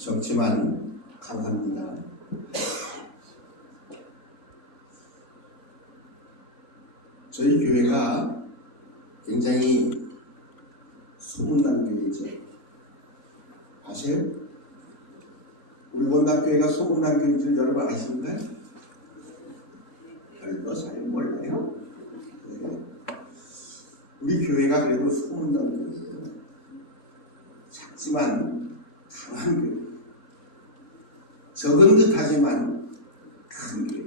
적지만 강합니다. 저희 교회가 굉장히 소문난 교회죠. 아세요? 우리 원당교회가 소문난 교회인 줄 여러분 아십니까? 별로 잘 몰라요. 네. 우리 교회가 그래도 소문난 교회예요. 작지만 강한 교회. 적은 듯 하지만 큰 교회.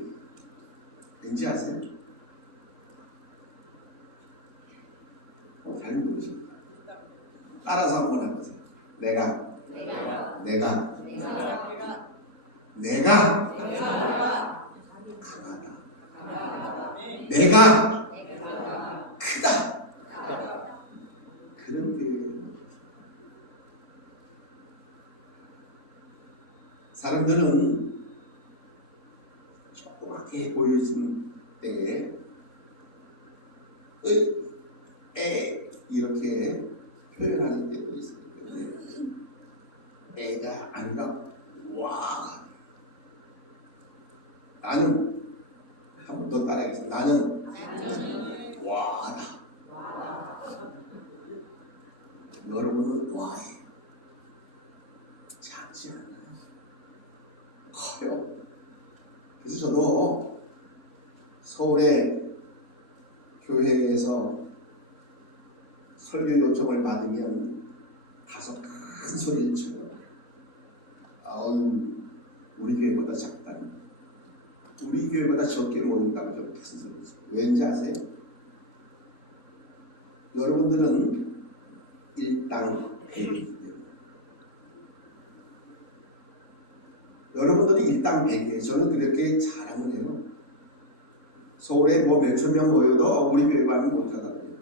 왠지 아세요? 잘 모르십니다. 따라서 한번 해보세요. 내가 강하다. 내가 크다. 그런 교회예요. 사람들은 조그맣게 보여지는 때에 이렇게 표현하는 때도 있어요. 애가 아니라 와. 나는 한 번 더 따라하겠습니다. 나는 와다. 여러분은 와예요. 작지 않아요. 커요. 그래서 저도 서울의 교회에서 설교 요청을 받으면 가서 큰 소리를 쳐요. 우리 교회보다 작다니. 우리 교회보다 적게 모인다고 좀 무슨 소리죠? 왠지 아세요? 여러분들은 일당 100이기 때문에. 여러분들이 일당 100이에요. 저는 그렇게 자랑을 해요. 서울에 뭐 몇천 명 모여도 우리 교회 가면 못하다고요.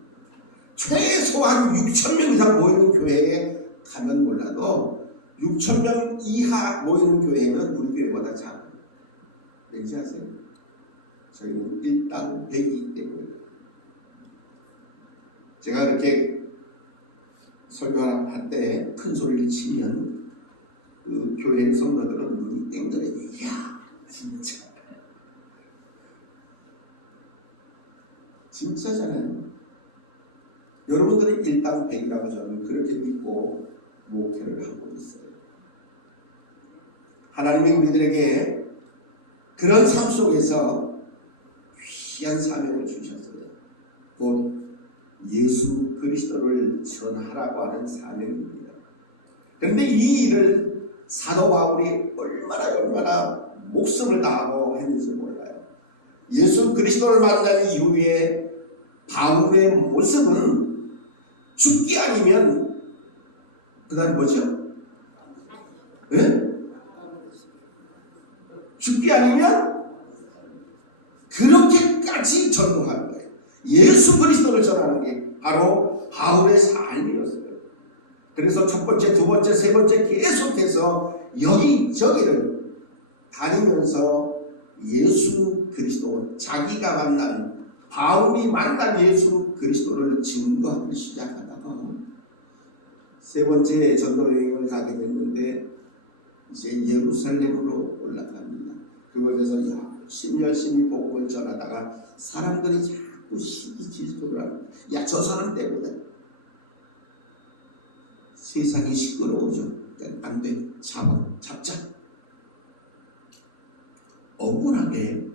최소한 6천 명 이상 모이는 교회에 가면 몰라도 6천 명 이하 모이는 교회는 우리 교회보다 작아요. 왠지 아세요? 저희는 일당 100이기 때문에. 제가 그렇게 설교할 때 큰 소리를 치면 그 교회 성도들은 눈이 땡그래요. 이야, 진짜잖아요. 여러분들이 일당 100이라고 저는 그렇게 믿고 목회를 하고 있어요. 하나님이 우리들에게 그런 삶 속에서 귀한 사명을 주셨어요. 곧 예수 그리스도를 전하라고 하는 사명입니다. 그런데 이 일을 사도 바울이 얼마나 목숨을 다하고 했는지 몰라요. 예수 그리스도를 만난 이후에 바울의 모습은 죽기 아니면 그 다음 뭐죠? 네? 죽기 아니면 그렇게까지 전도하는 거예요. 예수 그리스도를 전하는 게 바로 바울의 삶이었어요. 그래서 첫 번째, 두 번째, 세 번째 계속해서 여기저기를 다니면서 예수 그리스도, 자기가 만난, 바울이 만난 예수 그리스도를 증거하기 시작하다가 세 번째 전도 여행을 가게 됐는데 이제 예루살렘으로 올라갑니다. 그곳에서 열심히 복음을 전하다가 사람들이 자꾸 시기 질투를 합니다. 야, 저 사람 때문에 세상이 시끄러워져. 안 돼. 잡자. 억울하게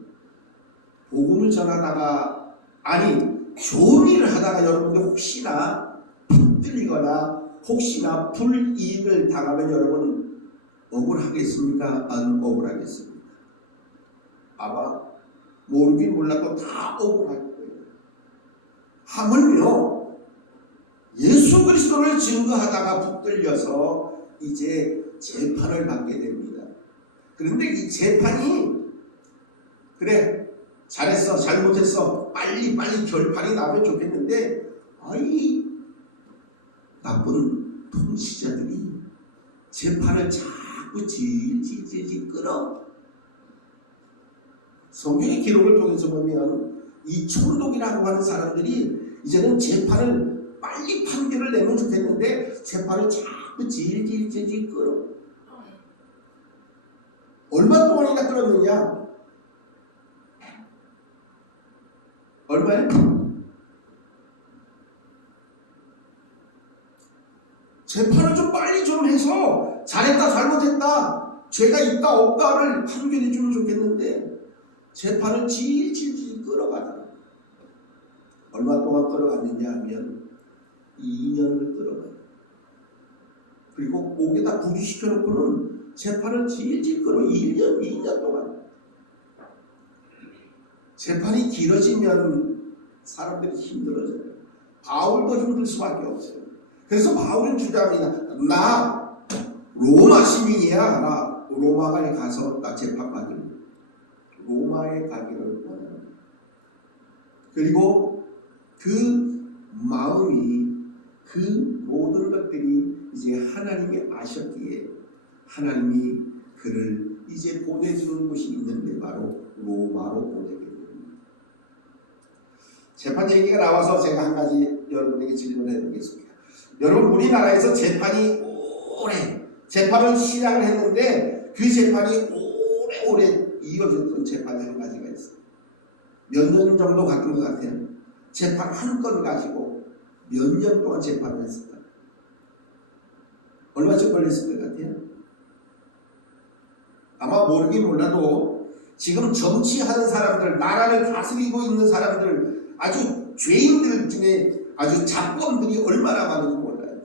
복음을 전하다가, 아니 좋은 일을 하다가 여러분들 혹시나 붙들리거나 혹시나 불이익을 당하면 여러분 억울하겠습니까? 안 억울하겠습니까? 아마 모르긴 몰라도 다 억울할 거예요. 하물며 예수 그리스도를 증거하다가 붙들려서 이제 재판을 받게 됩니다. 그런데 이 재판이, 그래 잘했어 잘못했어 빨리 결판이 나면 좋겠는데, 아이 나쁜 통치자들이 재판을 자꾸 질질 끌어. 성경의 기록을 통해서 보면 이 총독이라고 하는 사람들이 이제는 재판을 빨리 판결을 내면 좋겠는데 재판을 자꾸 질질 끌어. 2년 동안이나 끌었느냐? 얼마예요? 재판을 좀 빨리 좀 해서 잘했다 잘못했다 죄가 있다 없다를 판결해 주면 좋겠는데 재판을 질질질 끌어가다가 얼마 동안 끌어갔느냐 하면 2년을 끌어가요. 그리고 옥에다 부기시켜놓고는 재판을 질질 끌어 1년, 2년 동안. 재판이 길어지면 사람들이 힘들어져요. 바울도 힘들 수밖에 없어요. 그래서 바울은 주장합니다. 나 로마 시민이야. 나 로마에 가서 나 재판받을 로마에 가기를 원합니다. 그리고 그 마음이 그 모든 것들이 이제 하나님이 아셨기에 하나님이 그를 이제 보내주는 곳이 있는데 바로 로마로 보내게 됩니다. 재판 얘기가 나와서 제가 한 가지 여러분에게 질문해 드리겠습니다. 여러분 우리나라에서 재판이 오래 재판을 시작을 했는데 그 재판이 오래오래 이어졌던 재판이 한 가지가 있어요. 몇 년 정도 갔던 것 같아요. 재판 한 건 가지고 몇 년 동안 재판을 했을까? 얼마쯤 걸렸을 것 같아요? 아마 모르긴 몰라도 지금 정치하는 사람들, 나라를 다스리고 있는 사람들, 아주 죄인들 중에 아주 잡범들이 얼마나 많은지 몰라요.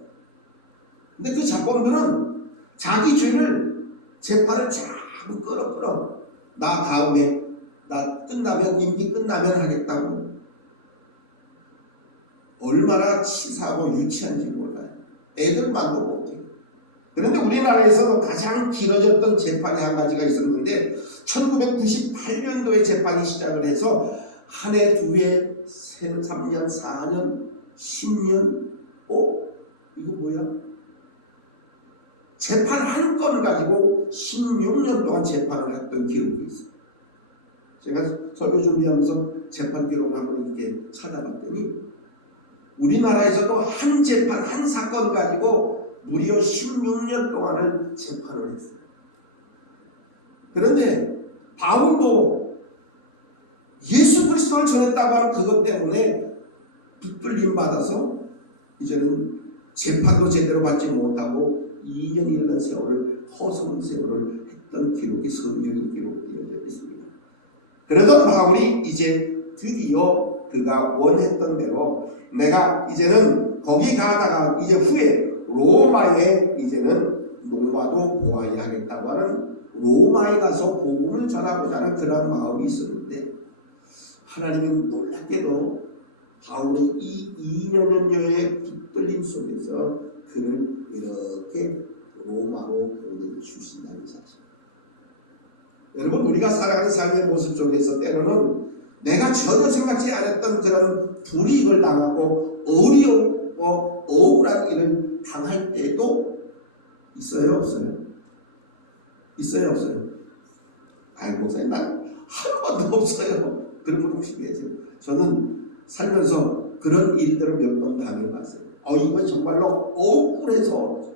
근데 그 잡범들은 자기 죄를 재판을 자꾸 끌어 나 다음에 나 끝나면 임기 끝나면 하겠다고 얼마나 치사하고 유치한지 몰라요. 애들만도 못해요. 그런데 우리나라에서 가장 길어졌던 재판이 한 가지가 있었는데 1998년도에 재판이 시작을 해서 한 해, 두 해, 3년, 4년, 10년 이거 뭐야? 재판 한 건 가지고 16년 동안 재판을 했던 기록이 있어요. 제가 설교 준비하면서 재판 기록을 한번 이렇게 찾아봤더니 우리나라에서도 한 재판, 한 사건 가지고 무려 16년 동안을 재판을 했어요. 그런데 바울도 예수 그리스도를 전했다고 하는 그것 때문에 붙들림 받아서 이제는 재판도 제대로 받지 못하고 2년이라는 세월을 허송한 세월을 했던 기록이 성경에 기록되어 있습니다. 그러던 바울이 이제 드디어 그가 원했던 대로 내가 이제는 거기 가다가 이제 후에 로마에 이제는 노마도 보아야 하겠다고 하는 로마에 가서 복음을 전하고자 하는 그런 마음이 있었는데 하나님은 놀랍게도 바울의 이 2년여의 붙들림 속에서 그를 이렇게 로마로 보내주신다는 사실. 여러분 우리가 살아가는 삶의 모습 속에서 때로는 내가 전혀 생각지 않았던 그런 불이익을 당하고 어려워 억울한 일을 당할 때도 있어요 없어요? 있어요 없어요? 아이 목사님 난 한 번도 없어요. 그런 건 혹시 계세요? 저는 살면서 그런 일들을 몇 번 당해봤어요. 이건 정말로 억울해서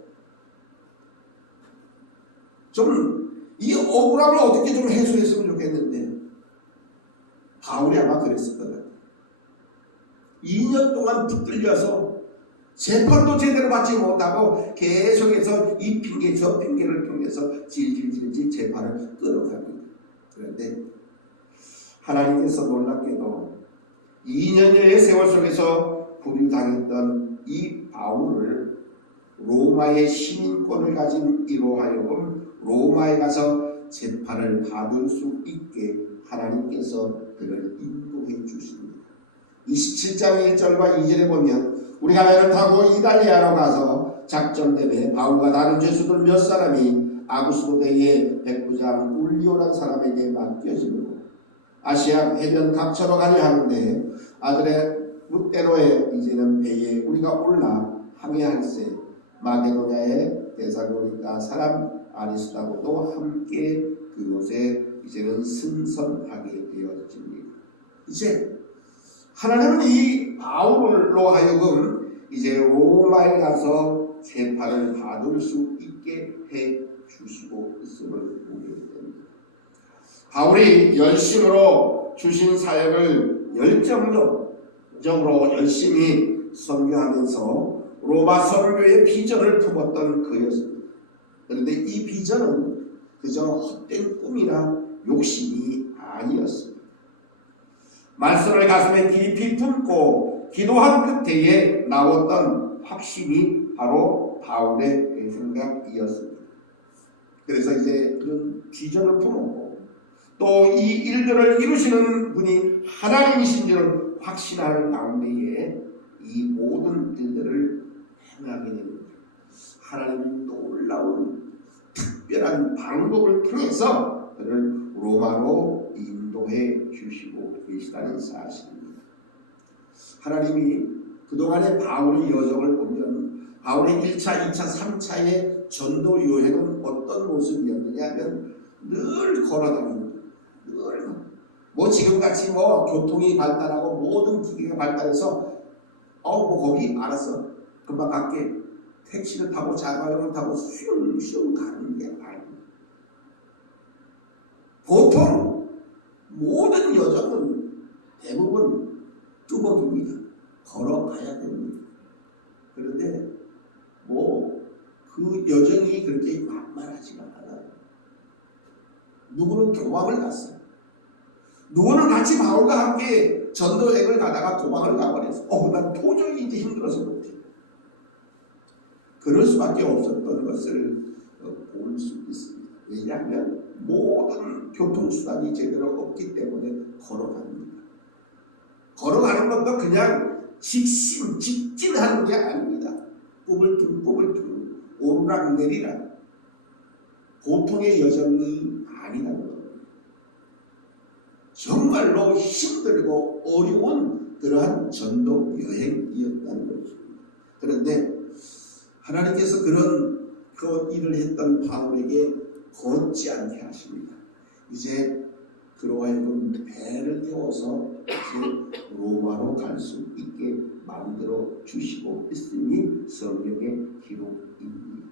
좀 이 억울함을 어떻게 좀 해소했으면 좋겠는데 바울이 아마 그랬을 것 같아요. 2년 동안 붙들려서 재판도 제대로 받지 못하고 계속해서 이 핑계 저 핑계를 통해서 질질질질 재판을 끌어갑니다. 그런데 하나님께서 놀랍게도 2년여의 세월 속에서 불이당했던 이 바울을 로마의 시민권을 가진 이로 하여금 로마에 가서 재판을 받을 수 있게 하나님께서 그를 인도해 주십니다. 27장 1절과 2절에 보면 우리가 배를 타고 이달리아로 가서 작전 때문에 바울과 다른 죄수들 몇 사람이 아구스도대의 백부장 울리오라는 사람에게 맡겨지므로 아시아 해변 각처로 가려 하는데 아들의 룻대로에 이제는 배에 우리가 올라 항해할세 마게도냐의 데살로니가 사람 아리스다고도 함께 그곳에 이제는 승선하게 되어집니다. 이제 하나님은 이 바울로 하여금 이제 로마에 가서 재판을 받을 수 있게 해 주시고 있음을 보게 됩니다. 바울이 열심으로 주신 사역을 열정적으로 열심히 선교하면서 로마 선교의 비전을 품었던 그였습니다. 그런데 이 비전은 그저 헛된 꿈이나 욕심이 아니었습니다. 말씀을 가슴에 깊이 품고 기도한 끝에 나왔던 확신이 바로 바울의 생각이었습니다. 그래서 이제 그런 비전을 품었고 또 이 일들을 이루시는 분이 하나님이신 줄을 확신하는 가운데에 이 모든 일들을 행하게 됩니다. 하나님이 놀라운 특별한 방법을 통해서 그를 로마로 인도해 주시고 계시다는 사실입니다. 하나님이 그동안의 바울의 여정을 보면 바울의 1차, 2차, 3차의 전도 여행은 어떤 모습이었느냐 하면 늘 걸어다닙니다. 뭐 지금같이 뭐 교통이 발달하고 모든 기계가 발달해서 뭐 거기 알았어 금방 갈게 택시를 타고 자가용을 타고 슝슝 가는 게 아닙니다. 보통 모든 여정은 대부분 뚜벅입니다. 걸어가야 됩니다. 그런데 뭐 그 여정이 그렇게 만만하지가 않아요. 누구는 도망을 갔어요. 누구는 같이 바울과 함께 전도여행을 가다가 도망을 가버렸어. 난 도저히 이제 힘들어서 못해. 그럴 수밖에 없었던 것을 볼 수 있습니다. 왜냐하면 모든 교통수단이 제대로 없기 때문에 걸어갑니다. 걸어가는 것도 그냥 직진하는 게 아닙니다. 꾸불퉁 오르락 내리락 보통의 여정이 아니라는 겁니다. 정말로 힘들고 어려운 그러한 전도 여행이었다는 것입니다. 그런데 하나님께서 그런 그 일을 했던 바울에게 걷지 않게 하십니다. 이제 그로 하여금 배를 태워서 이제 로마로 갈 수 있게 만들어 주시고 있으니 성경의 기록입니다.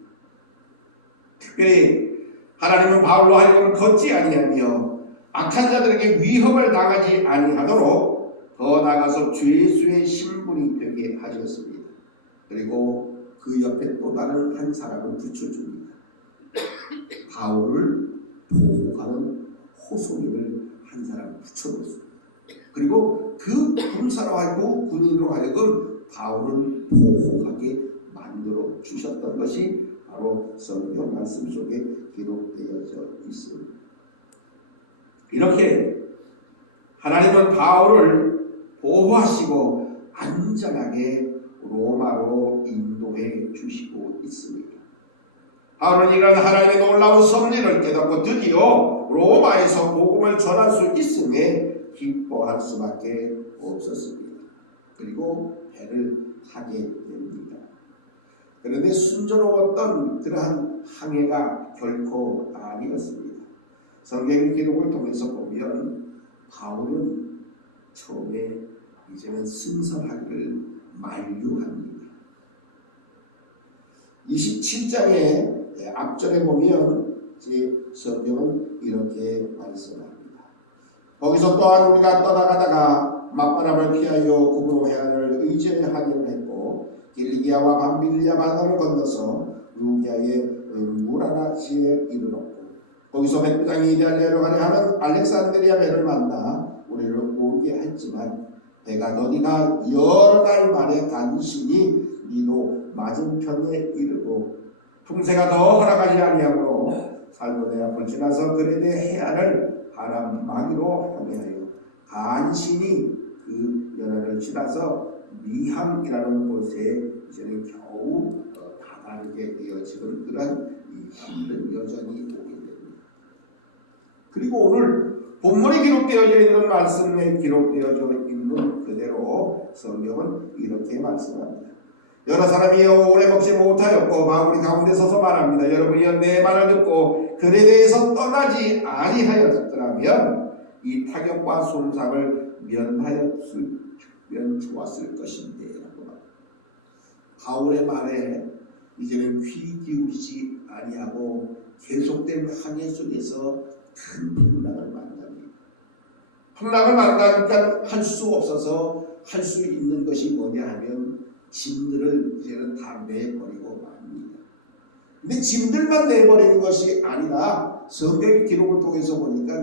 특별히 하나님은 바울로 하여금 걷지 아니하며 악한 자들에게 위협을 당하지 아니하도록 더 나아가서 주 예수의 신분이 되게 하셨습니다. 그리고 그 옆에 또 다른 한 사람을 붙여줍니다. 바울을 보호하는 호송인을 한 사람 붙여놓습니다. 그리고 그 군사로 하여금 군인으로 하여금 바울을 보호하게 만들어 주셨던 것이 바로 성경 말씀 속에 기록되어져 있습니다. 이렇게 하나님은 바울을 보호하시고 안전하게 로마로 인도해 주시고 있습니다. 바울은 이런 하나님의 놀라운 섭리를 깨닫고 드디어 로마에서 복음을 전할 수 있음에 기뻐할 수밖에 없었습니다. 그리고 배를 타게 됩니다. 그런데 순조로웠던 그러한 항해가 결코 아니었습니다. 성경 기록을 통해서 보면 바울은 처음에 이제는 승선하기를 만류합니다. 27장의 앞절에 보면 성경은 이렇게 말씀합니다. 거기서 또한 우리가 떠나가다가 맛바람을 피하여 구브로 해안을 의지해 항해를 했고 길리기아와 밤빌리아 바다를 건너서 루기아의 무라나시에 이르렀고 거기서 백부장이 이달리아로 가려 하는 알렉산드리아 배를 만나 우리를 오게 했지만 배가 더디가 여러 날 만에 간신히 니도 맞은편에 이르고 풍세가 더 허락하지 아니하므로 살로데 앞을 지나서 그레데 해안을 바람막이로 항해하여 간신히 그 연안을 지나서 미함이라는 곳에 이제는 겨우 다다르게 되어지는 그런 이 힘든 여정이 오게 됩니다. 그리고 오늘 본문에 기록되어져 있는 말씀에 기록되어져 있는 그대로 성경은 이렇게 말씀합니다. 여러 사람이 오래 먹지 못하였고 바울이 가운데 서서 말합니다. 여러분이 내 말을 듣고 그에 대해서 떠나지 아니하였더라면 이 타격과 손상을 면하였으면 좋았을 것인데 라고 말합니다. 바울의 말에 이제는 귀 기울이지 아니하고 계속된 항해 속에서 큰 풍랑을 만납니다. 풍랑을 만나니까 할 수 없어서 할 수 있는 것이 뭐냐 하면 짐들을 이제는 다 내버리고 맙니다. 근데 짐들만 내버리는 것이 아니라 성경의 기록을 통해서 보니까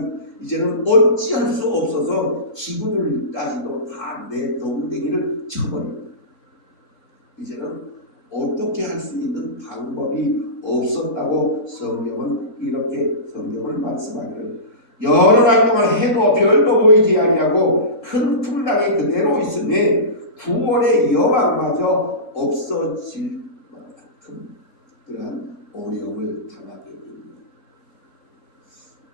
이제는 어찌할 수 없어서 기구들까지도 다 내 동댕이를 쳐버립니다. 이제는 어떻게 할 수 있는 방법이 없었다고 성경은 이렇게 성경을 말씀하기를 여러 날 동안 해도 별도 보이지 아니하고 큰 풍랑이 그대로 있으니 구원의 여망마저 없어질 만큼 그러한 어려움을 당하게 됩니다.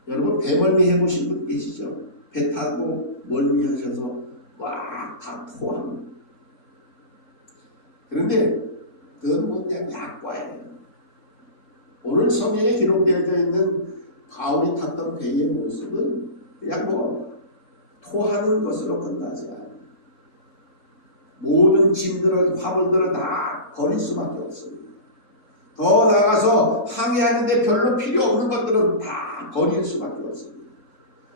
여러분 배 멀미 해보신 분 계시죠? 배 타고 멀미하셔서 막 다 토합니다. 그런데 그건 뭐 그냥 약과예요. 오늘 성경에 기록되어져 있는 바울이 탔던 배의 모습은 그냥 뭐 토하는 것으로 끝나지 않아요. 모든 짐들을 화물들을 다 버릴 수밖에 없습니다. 더 나아가서 항해하는데 별로 필요 없는 것들은 다 버릴 수밖에 없습니다.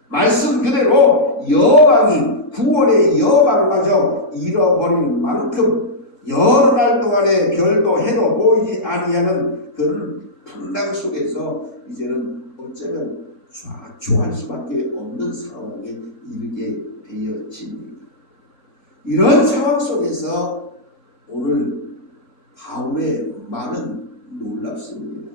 말씀 그대로 여망이 구원의 여망마저 잃어버릴 만큼 여러 날 동안에 별도 해도 보이지 아니하는 그런 풍랑 속에서 이제는 어쩌면 좌초할 수밖에 없는 상황에 이르게 되어집니다. 이런 상황 속에서 오늘 바울의 말은 놀랍습니다.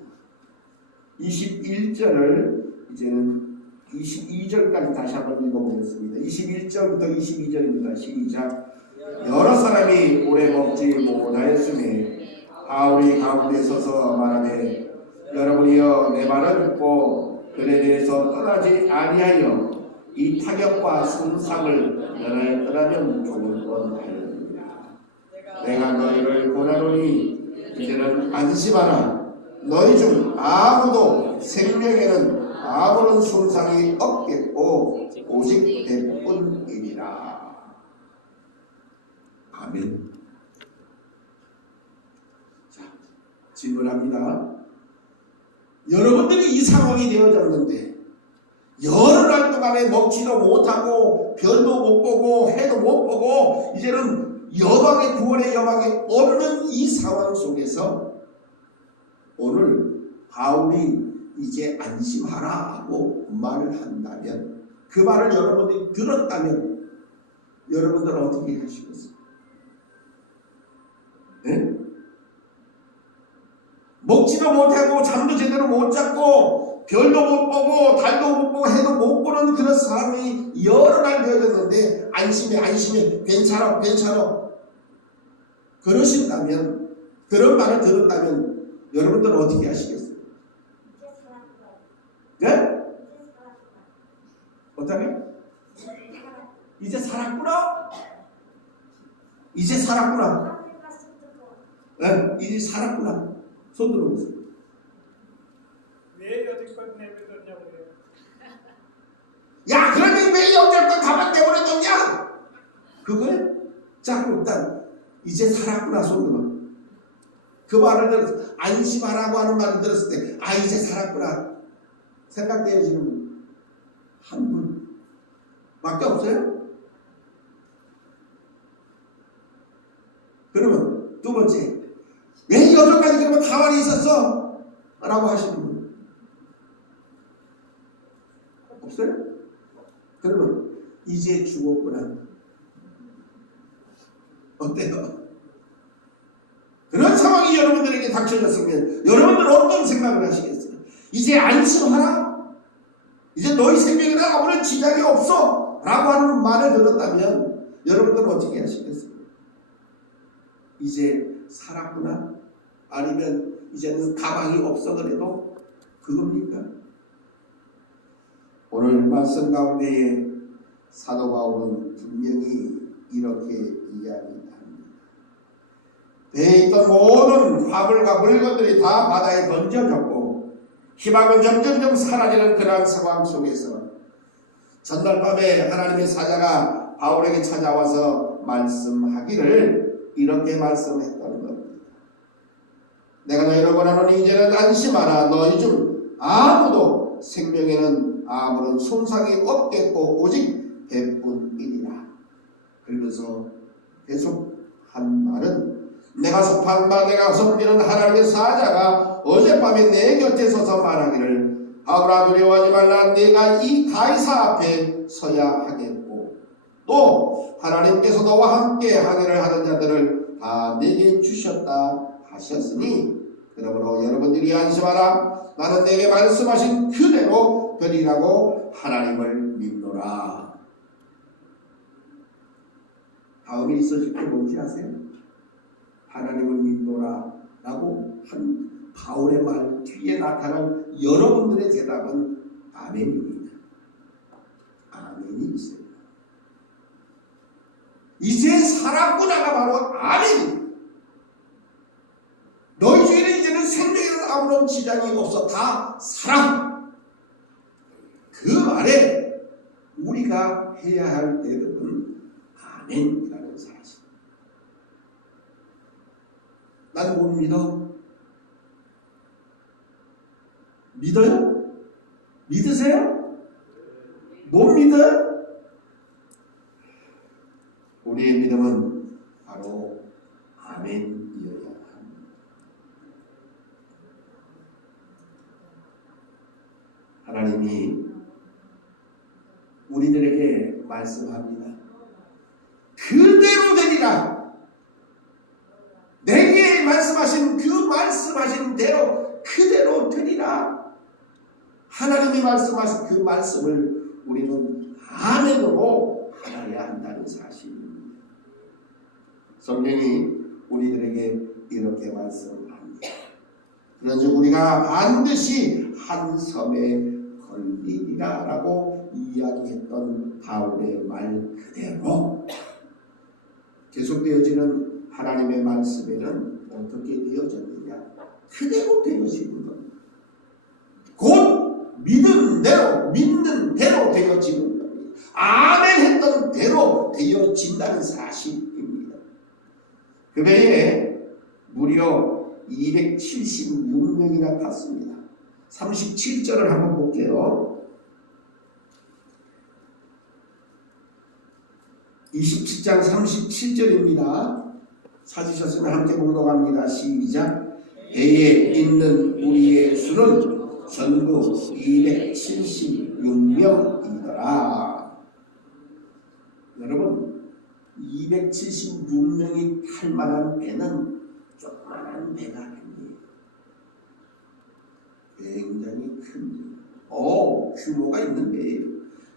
21절을 이제는 22절까지 다시 한번 읽어보겠습니다. 21절부터 22절입니다. 시작. 여러 사람이 오래 먹지 못하였으니 바울이 가운데 서서 말하되 여러분이여 내 말을 듣고 그에 대해서 떠나지 아니하여 이 타격과 손상을 너를 떠나면 좋을 뻔하였느니라. 내가 너희를 권하노니 이제는 안심하라. 너희 중 아무도 생명에는 아무런 손상이 없겠고 오직 내뿐이니라. 아멘. 자, 질문합니다. 여러분들이 이 상황이 되어졌는데 여러 날 동안에 먹지도 못하고 별도 못 보고 해도 못 보고 이제는 여망의 구원의 여망이 없는 이 상황 속에서 오늘 바울이 이제 안심하라 하고 말을 한다면 그 말을 여러분들이 들었다면 여러분들은 어떻게 하시겠어요? 네? 먹지도 못하고 잠도 제대로 못 잤고 별도 못 보고 달도 못 보고 해도 못 보는 그런 사람이 여러 날 되어졌는데 안심해 괜찮아 그러신다면 그런 말을 들었다면 여러분들은 어떻게 하시겠어요? 네? 어떻게? 이제 살았구나? 이제 살았구나? 네, 이제 살았구나? 손 들어보세요. 왜 여태껏 내버렸냐고 그래요. 야, 그러면 왜 여태껏 가만 내버렸냐? 그거야? 자, 그럼 일단 이제 살았구나 손 들어. 그 말을 들었을 때 안심하라고 하는 말을 들었을 때 아 이제 살았구나 생각되어지는 분 한 분 밖에 없어요? 그러면 두 번째 왜 여전까지 그러면 가만히 있었어? 라고 하시는 분 없어요? 그러면 이제 죽었구나 어때요? 그런 상황이 여러분들에게 닥쳐졌으면 여러분들은 어떤 생각을 하시겠어요? 이제 안심하라? 이제 너희 생명에는 아무런 지장이 없어 라고 하는 말을 들었다면 여러분들은 어떻게 하시겠어요? 이제 살았구나? 아니면 이제는 가망이 없어 그래도 그겁니까? 오늘 말씀 가운데에 사도 바울은 분명히 이렇게 이야기합니다. 배에 있던 모든 화물과 물건들이 다 바다에 던져졌고 희망은 점점점 사라지는 그러한 상황 속에서 전날 밤에 하나님의 사자가 바울에게 찾아와서 말씀하기를 이렇게 말씀했다는 겁니다. 내가 너희를 권하노니 이제는 안심하라. 너희 중 아무도 생명에는 아무런 손상이 없겠고 오직 배뿐이니라. 그러면서 계속 한 말은 내가 속한 바 내가 섬기는 하나님의 사자가 어젯밤에 내 곁에 서서 말하기를 바울아 두려워하지 말라. 내가 이 가이사 앞에 서야 하겠고 또 하나님께서 너와 함께 항해를 하는 자들을 다 내게 주셨다 하셨으니 그러므로 여러분들이 안심하라. 나는 내게 말씀하신 그대로 되리라고 하나님을 믿노라. 다음에 있어질 게 뭔지 아세요? 하나님을 믿노라 라고 한 바울의 말 뒤에 나타난 여러분들의 대답은 아멘입니다. 아멘이 있어요. 이제 살았구나가 바로 아멘입니다. 너희 중에는 이제는 생명에는 아무런 지장이 없어 다 살아. 그 말에 우리가 해야 할 대답은 아멘이라는 사실. 난 못 믿어. 믿어요? 믿으세요? 못 믿어요? 우리의 믿음은 바로 아멘이어야 합니다. 하나님이 우리들에게 말씀합니다. 그대로 되리라. 내게 말씀하신 그 말씀하신 대로 그대로 되리라. 하나님이 말씀하신 그 말씀을 우리는 아멘으로 알아야 한다는 사실입니다. 성경이 우리들에게 이렇게 말씀합니다. 그런즉 우리가 반드시 한 섬에 걸리리라 라고 이야기했던 바울의 말 그대로 계속되어지는 하나님의 말씀에는 어떻게 되어졌느냐? 그대로 되어지는 겁니다. 곧 믿은 대로 믿는 대로 되어지는 겁니다. 아멘 했던 대로 되어진다는 사실입니다. 그 배에 무려 276명이나 탔습니다. 37절을 한번 볼게요. 27장 37절입니다. 찾으셨으면 함께 봉독합니다. 시작. 배에 있는 우리의 수는 전부 276명이더라. 여러분 276명이 탈 만한 배는 조그만한 배가 아니에요. 굉장히 큰 규모가 있는 배예요.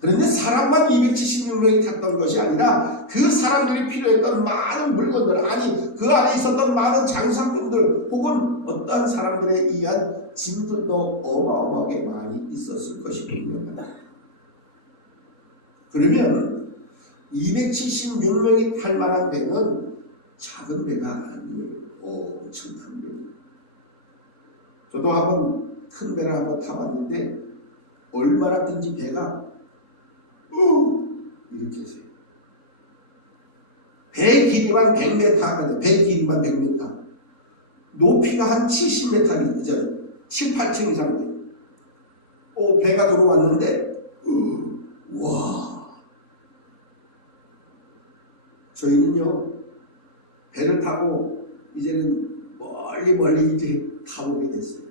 그런데 사람만 276명이 탔던 것이 아니라 그 사람들이 필요했던 많은 물건들, 아니 그 안에 있었던 많은 장상품들 혹은 어떠한 사람들에 의한 짐들도 어마어마하게 많이 있었을 것이 분명하다. 그러면 276명이 탈 만한 배는 작은 배가 아니에요. 엄청 큰 배. 저도 한번 큰 배를 한번 타봤는데 얼마나 큰지 배가 이렇게 해서요. 배 길이만 100m, 배 길이만 100m, 높이가 한 70m, 7, 8층 이상 돼요. 배가 들어왔는데, 와. 저희는요, 배를 타고 이제는 멀리 이제 가보게 됐어요.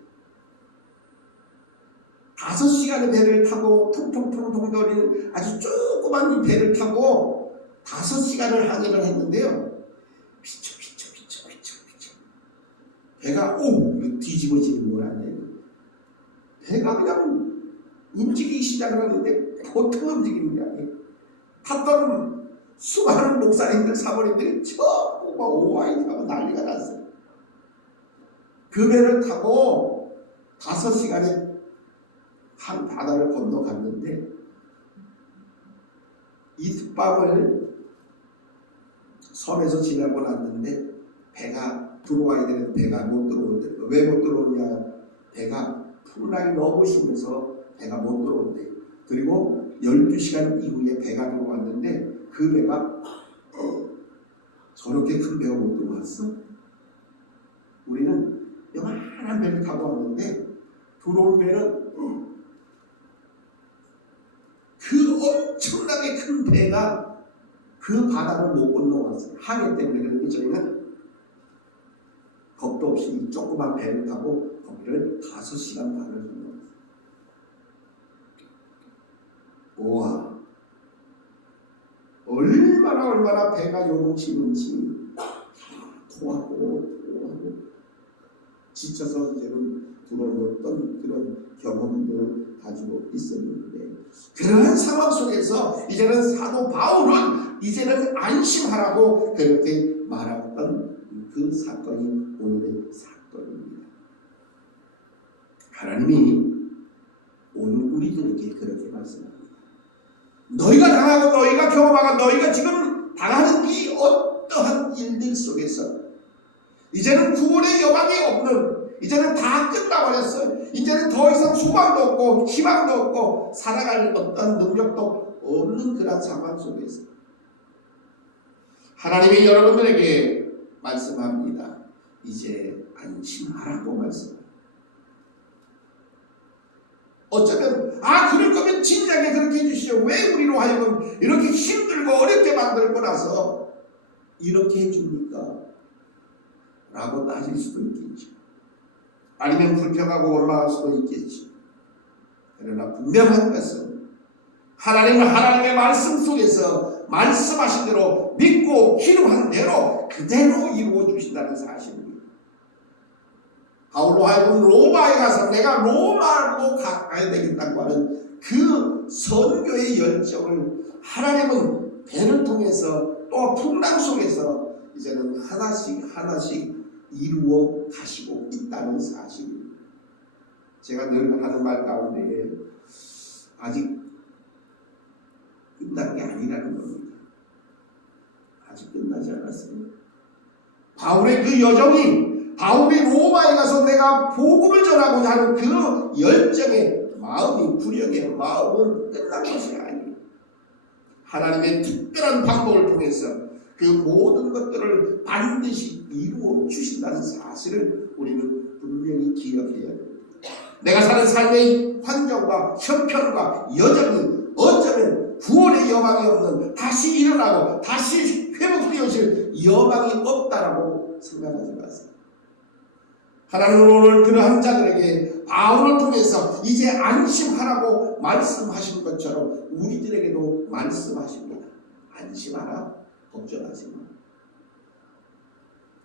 5시간의 배를 타고 통통통통 거리는 아주 조그만 배를 타고 5시간을 항해를 했는데요. 비쳐. 배가 뒤집어지는 걸 아니에요. 배가 그냥 움직이기 시작을 하는데 보통 움직이는 게 아니에요. 탔던 수많은 목사님들, 사모님들이 전부 막 오와이하고 난리가 났어요. 그 배를 타고 5시간에 한 바다를 건너갔는데 이틀밤을 섬에서 지내고 났는데 배가 들어와야 되는 배가 못 들어오는데 왜 못 들어오느냐? 배가 풍랑이 너무 심해서 배가 못 들어온대. 그리고 12시간 이후에 배가 들어왔는데 그 배가 저렇게 큰 배가 못 들어왔어? 우리는 요만한 배를 타고 왔는데 들어온 배는 엄청나게 큰 배가 그 바다를 못 건너왔어요. 항해 때문에. 그런데 저희는 겁도 없이 이 조그만 배를 타고 거기를 5시간 반을 건너왔어요. 우와, 얼마나 배가 요동치는지 토하고 지쳐서 이제는 들어놓던 그런 경험들을 가지고 있었는데, 그러한 상황 속에서 이제는 사도 바울은 이제는 안심하라고 그렇게 말했던 그 사건이 오늘의 사건입니다. 하나님이 오늘 우리들에게 그렇게 말씀합니다. 너희가 당하고 너희가 경험하고 너희가 지금 당하는 이 어떠한 일들 속에서 이제는 구원의 여망이 없는, 이제는 다 끝나버렸어요. 이제는 더 이상 소망도 없고 희망도 없고 살아갈 어떤 능력도 없는 그런 상황 속에서 하나님이 여러분들에게 말씀합니다. 이제 안심하라고 말씀합니다. 어쩌면 그럴 거면 진작에 그렇게 해주시죠. 왜 우리로 하여금 이렇게 힘들고 어렵게 만들고 나서 이렇게 해줍니까? 라고 따질 수도 있겠죠. 아니면 불평하고 원망할 수도 있겠죠. 그러나 분명한 것은 하나님은 하나님의 말씀 속에서 말씀하신 대로 믿고 기도한 대로 그대로 이루어 주신다는 사실입니다. 바울로 하여금 로마에 가서 내가 로마로 가야 되겠다고 하는 그 선교의 열정을 하나님은 배를 통해서 또 풍랑 속에서 이제는 하나씩 이루어 가시고 있다는 사실입니다. 제가 늘 하는 말 가운데 아직 끝난 게 아니라는 겁니다. 아직 끝나지 않았습니다. 바울의 그 여정이, 바울이 로마에 가서 내가 복음을 전하고자 하는 그 열정의 마음이, 구령의 마음은 끝난 것이 아니에요. 하나님의 특별한 방법을 통해서 그 모든 것들을 반드시 이루어 주신다는 사실을 우리는 분명히 기억해야 됩니다. 내가 사는 삶의 환경과 형편과 여정이 어쩌면 구원의 여망이 없는, 다시 일어나고 다시 회복되어질 여망이 없다라고 생각하지 마세요. 하나님은 오늘 그러한 자들에게 바울을 통해서 이제 안심하라고 말씀하신 것처럼 우리들에게도 말씀하십니다. 안심하라, 걱정하지 마.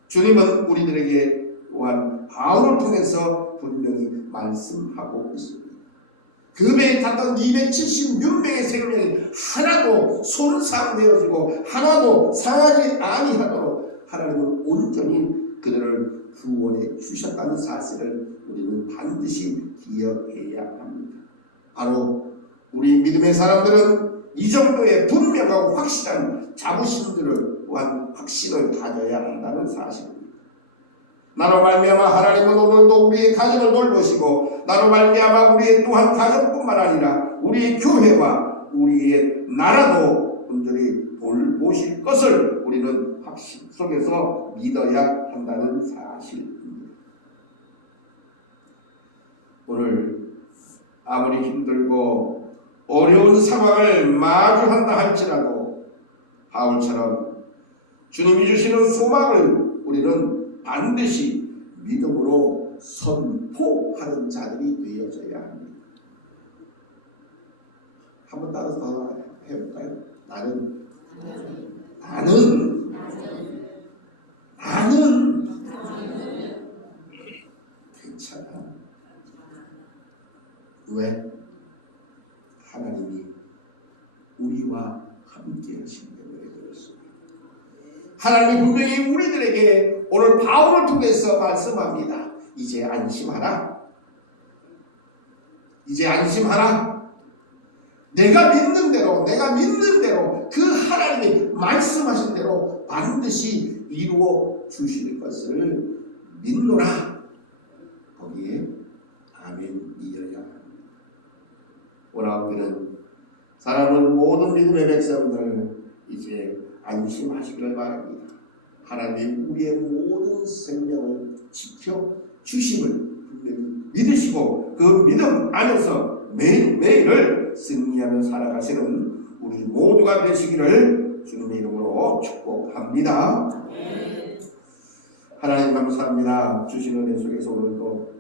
주님은 우리들에게 또한 바울을 통해서 분명히 말씀하고 있습니다. 그 배에 탔던 276명의 생명이 하나도 손상되어지고 하나도 상하지 아니하도록 하나님은 온전히 그들을 구원해 주셨다는 사실을 우리는 반드시 기억해야 합니다. 바로 우리 믿음의 사람들은 이 정도의 분명하고 확실한 자부심들을 또한 확신을 가져야 한다는 사실입니다. 나로 말미암아 하나님은 오늘도 우리의 가정을 돌보시고, 나로 말미암아 우리의 또한 가정뿐만 아니라 우리의 교회와 우리의 나라도 온전히 돌보실 것을 우리는 확신 속에서 믿어야 한다는 사실입니다. 오늘 아무리 힘들고 어려운 상황을 마주한다 할지라도 바울처럼 주님이 주시는 소망을 우리는 반드시 믿음으로 선포하는 자들이 되어져야 합니다. 한번 따라서 해볼까요? 나는 괜찮아. 왜? 하나님이 우리와 함께 하신 때문에 그렇습니다. 하나님이 분명히 우리들에게 오늘 바울을 통해서 말씀합니다. 이제 안심하라. 이제 안심하라. 내가 믿는 대로 그 하나님이 말씀하신 대로 반드시 이루어 주실 것을 믿노라. 거기에 아멘 이어야 합니다. 오라우기는 사랑하는 모든 믿음의 백성들 이제 안심하시길 바랍니다. 하나님 우리의 모든 생명을 지켜 주심을 분명히 믿으시고 그 믿음 안에서 매일매일을 승리하며 살아가시는 우리 모두가 되시기를 주님의 이름으로 축복합니다. 하나님 감사합니다. 주신 은혜 속에서 오늘도